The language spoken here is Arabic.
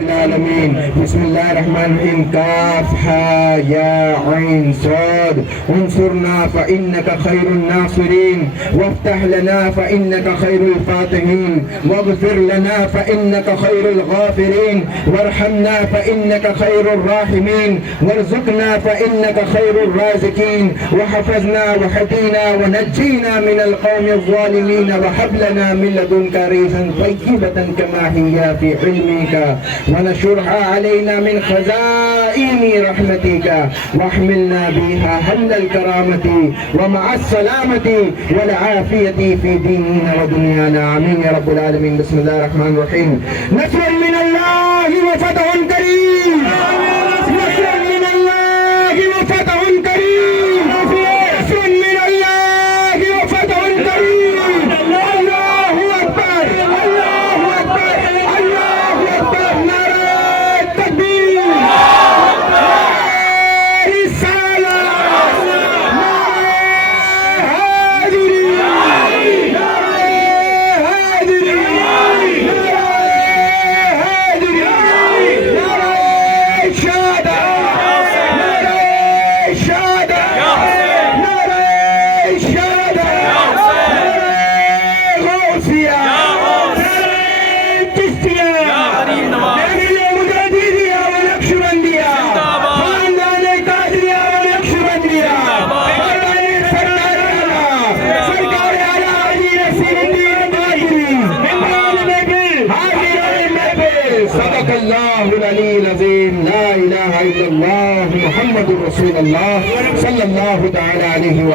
العالمين. بسم الله الرحمن الرحيم. كاف ها يا عين صاد. انصرنا فإنك خير الناصرين، وافتح لنا فإنك خير الفاتحين، واغفر لنا فإنك خير الغافرين، وارحمنا فإنك خير الراحمين، وارزقنا فإنك خير الرازقين، وحفظنا وهدينا ونجينا من القوم الظالمين، وهب لنا من لدنك ريحا طيبة كما هي في علمك، ونشرها علينا من خزائن رحمتك، واحملنا بها حمل الكرامة ومع السلامة والعافية في ديننا ودنيانا. آمين يا رب العالمين. بسم الله الرحمن الرحيم. نصر من الله وفتح قريب. نصر من الله وفتح قريب. نصر من الله وفتح قريب. الله أكبر. الله أكبر. الله أكبر. نعرة التكبير. رسالة. صدق الله العلي العظيم. لا إله إلا الله محمد رسول الله صلى الله تعالى عليه وسلم.